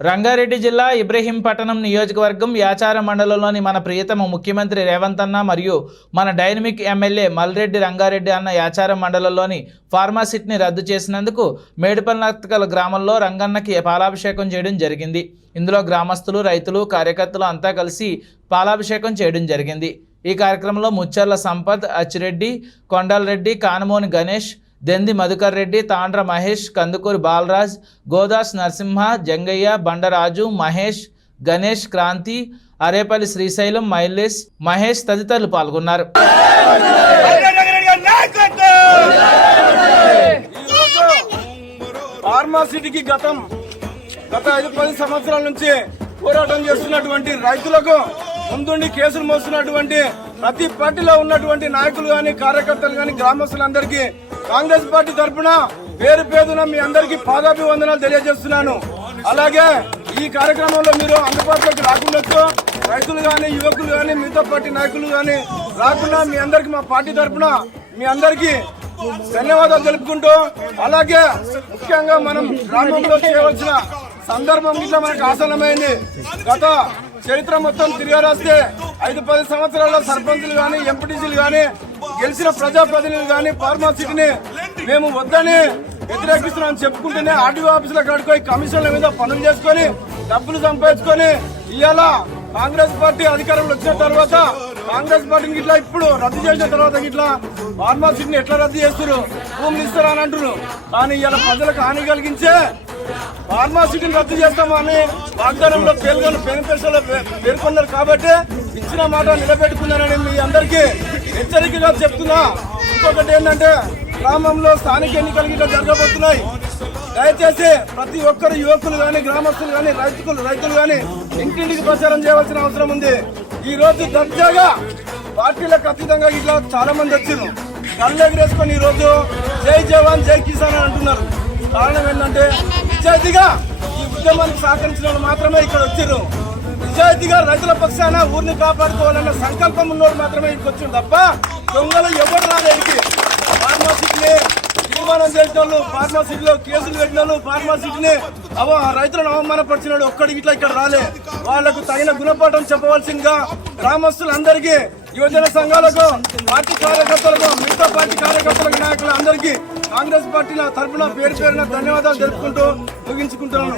రంగారెడ్డి జిల్లా ఇబ్రహీంపట్నం నియోజకవర్గం యాచార మండలంలోని మన ప్రియతమ ముఖ్యమంత్రి రేవంత్ అన్న మరియు మన డైనమిక్ ఎమ్మెల్యే మల్రెడ్డి రంగారెడ్డి అన్న యాచారం మండలంలోని ఫార్మాసిటీని రద్దు చేసినందుకు మేడుపల్నక్కల గ్రామంలో రంగన్నకి పాలాభిషేకం చేయడం జరిగింది. ఇందులో గ్రామస్తులు రైతులు కార్యకర్తలు అంతా కలిసి పాలాభిషేకం చేయడం జరిగింది. ఈ కార్యక్రమంలో ముచ్చర్ల సంపత్ అచ్చిరెడ్డి కొండలరెడ్డి కానమోని గణేష్ దెంది మధుకర్ రెడ్డి తాండ్ర మహేష్ కందుకూరి బాలరాజ్ గోదాస్ నరసింహ జంగయ్య బండరాజు మహేష్ గణేష్ క్రాంతి అరేపల్లి శ్రీశైలం మైలేష్ మహేష్ తదితరులు పాల్గొన్నారు. ఫార్మాసిటీకి గతం. గత ఐదు పది సంవత్సరాల నుంచి పోరాటం చేస్తున్నటువంటి రైతులకు ముందుండి కేసులు మోస్తున్నటువంటి ప్రతి పార్టీలో ఉన్నటువంటి నాయకులు కానీ కార్యకర్తలు కానీ గ్రామస్తులందరికీ కాంగ్రెస్ పార్టీ తరఫున పేరు పేరున మీ అందరికీ పాదాభివందనాలు తెలియజేస్తున్నాను. అలాగే ఈ కార్యక్రమంలో మీరు అందుబాటులోకి రాకుండా రైతులు కానీ యువకులు కానీ మిగతా పార్టీ నాయకులు కానీ రాకుండా మీ అందరికి మా పార్టీ తరఫున మీ అందరికీ ధన్యవాదాలు తెలుపుకుంటూ అలాగే ముఖ్యంగా మనం గ్రామంలో చేయవలసిన సందర్భం ఇట్లా మనకు ఆసనమైంది గత చరిత్ర మొత్తం తిరగరాస్తే ఐదు పది సంవత్సరాల సర్పంచులు కానీ ఎంపీటీసీలు కానీ గెలిచిన ప్రజాప్రతినిధులు కానీ ఫార్మాసిటీని మేము వద్దని వ్యతిరేకిస్తున్నామని చెప్పుకుంటేనే ఆర్టీఓ ఆఫీసుల కడుకొని కమిషన్ల మీద పనులు చేసుకొని డబ్బులు సంపాదించుకొని ఇవాళ కాంగ్రెస్ పార్టీ అధికారంలో వచ్చిన తర్వాత కాంగ్రెస్ పార్టీని ఇట్లా ఇప్పుడు రద్దు చేసిన తర్వాత ఇట్లా ఫార్మాసిటీని ఎట్లా రద్దు చేస్తున్నారు భూములు ఇస్తారు అని అంటున్నారు కానీ ఇలా ప్రజలకు హాని కలిగించే ఫార్మాసిటీని రద్దు చేస్తామని వాగ్దానంలో పేర్కొన్న పేరు పేర్కొన్నారు కాబట్టి ఇచ్చిన మాట నిలబెట్టుకున్నానని మీ అందరికీ హెచ్చరికగా చెప్తున్నా. ఇంకొకటి ఏంటంటే గ్రామంలో స్థానిక ఎన్నికలు గిట్ల జరగబోతున్నాయి. దయచేసి ప్రతి ఒక్కరు యువకులు కానీ గ్రామస్తులు కానీ రైతులు రైతులు కానీ ఇంటింటికి ప్రచారం చేయవలసిన అవసరం ఉంది. ఈ రోజు దర్జాగా పార్టీలకు అతీతంగా ఇట్లా చాలా మంది వచ్చారు కళ్ళు ఎగరేసుకొని ఈ రోజు జై జవాన్ జై కిసాన్ అని అంటున్నారు. కారణం ఏంటంటే నిజాయితీగా ఈ ఉద్యమానికి సహకరించిన వాళ్ళు మాత్రమే ఇక్కడ వచ్చారు నిజాయితీగా రైతుల పక్షాన ఊరిని కాపాడుకోవాలన్న సంకల్పం ఉన్నోడు మాత్రమే ఇక్కడికి వచ్చింది తప్ప దొంగలు ఎవరు రాలేదు ఫార్మాసిటీని తీర్మానం చేసిన వాళ్ళు ఫార్మాసిటీలో కేసులు పెట్టిన వాళ్ళు ఫార్మాసిటీని అవ రైతులను అవమానపరిచిన ఒక్కడికి ఇట్లా ఇక్కడ రాలే. వాళ్ళకు తగిన గుణపాఠం చెప్పవలసిందిగా గ్రామస్తులందరికీ యువజన సంఘాలకు పార్టీ కార్యకర్తలకు మిగతా పార్టీ కార్యకర్తలకు నాయకులు అందరికీ కాంగ్రెస్ పార్టీ నా తరఫున పేరు పేరున ధన్యవాదాలు తెలుపుకుంటూ ముగించుకుంటున్నాను.